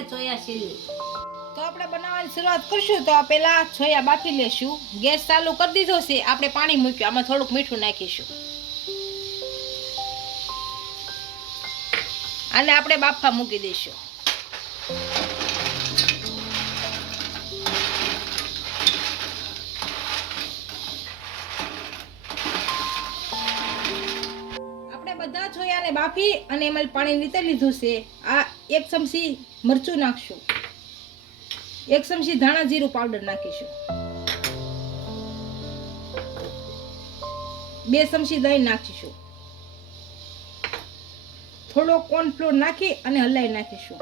આપણે soya chilli. તો આપણે બનાવવાની શરૂઆત કરશું. તો પહેલા સોયા બાફી લેશું. ગેસ ચાલુ કરી દીધો છે. આપણે પાણી મૂક્યું, આમાં થોડુંક મીઠું નાખીશું. આને આપણે બાફવા મૂકી દઈશું. આપણે બધા સોયાને બાફી અને એમાં પાણી નીતરી લીધું છે. આ 1 ચમચી મરચું નાખશું. 1 ચમચી ધાણા જીરું પાવડર નાખીશું. 2 ચમચી દહીં નાખીશું. થોડો કોર્નફ્લોર નાખી અને હલાવી નાખીશું.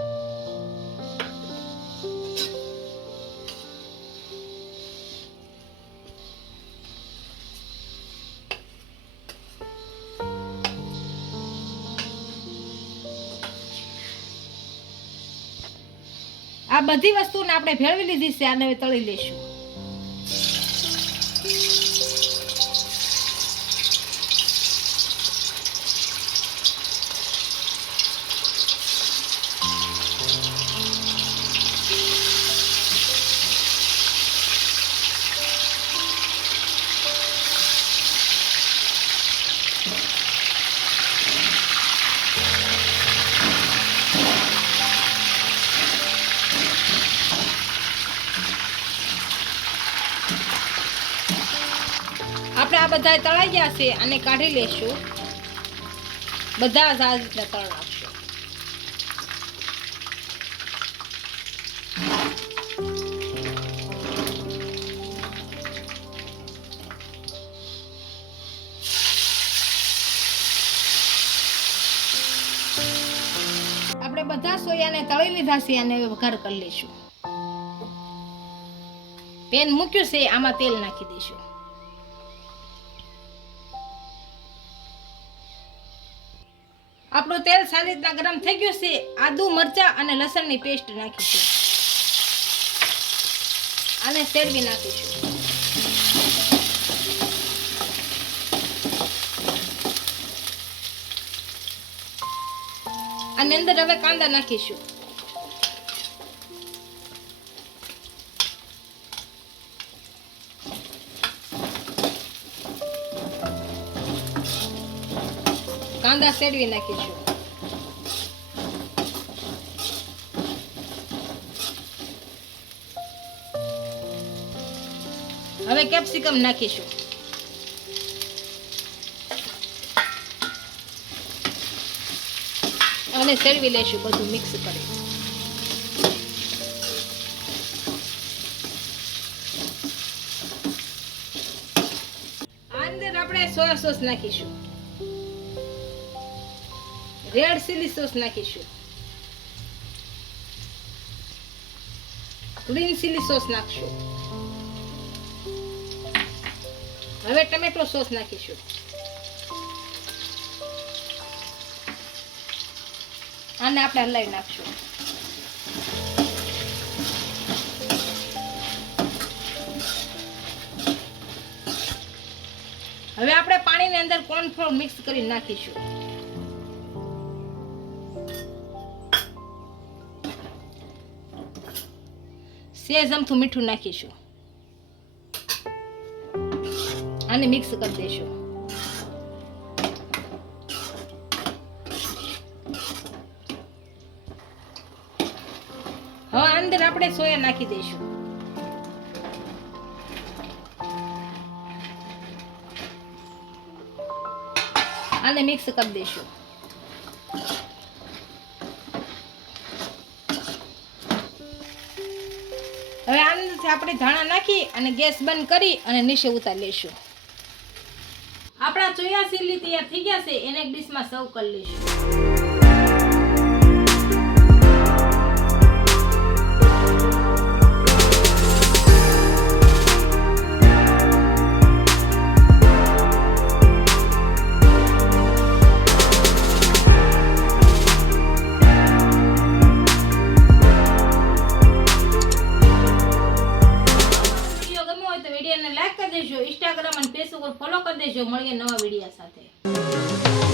આ બધી વસ્તુને આપણે ભેળવી લીધી છે. આને હવે તળી લઈશું. આપણે આ બધા તળાઈ ગયા છે. આને કાઢી લેશું. બધા જ આ રીતના તળ નાખશું. આપણે બધા સોયાને તળી લીધા છે. અને હવે વઘાર કરી લઈશું. પેન મૂક્યું છે, આમાં તેલ નાખી દઈશું. આપણું તેલ સારી રીતના ગરમ થઈ ગયું છે. આદુ મરચા અને લસણની પેસ્ટ નાખીશું. આને શેરવી નાખીશું. આની અંદર હવે કાંદા નાખીશું. કાંદા શેરવી નાખીશું. હવે કેપ્સિકમ નાખીશું. અને શેરવી લઈશું બધું મિક્સ કરી. આ અંદર આપણે સોયા સોસ નાખીશું. રેડ ચીલી સોસ નાખીશું. ગ્રીન ચીલી સોસ નાખશું. હવે ટમેટો સોસ નાખીશું. આને આપણે હલાવી નાખશું. હવે આપણે પાણીની અંદર કોર્નફ્લોર મિક્સ કરી નાખીશું. સેજ અમથું મીઠું નાખીશું. આને મિક્સ કરી દઈશું. હવે અંદર આપણે સોયા નાખી દઈશું. આને મિક્સ કરી દઈશું. હવે આનાથી આપણે ધાણા નાખી અને ગેસ બંધ કરી અને નીચે ઉતારી લઈશું. આપણા સોયા ચીલી તૈયાર થઈ ગયા છે. એને એક ડીશમાં સર્વ કરી લઈશું. વિડીયોને લાઈક કરી દેજો. ઇન્સ્ટાગ્રામ અને ફેસબુક પર ફોલો કરી દેજો. મળીએ નવા વિડીયો સાથે.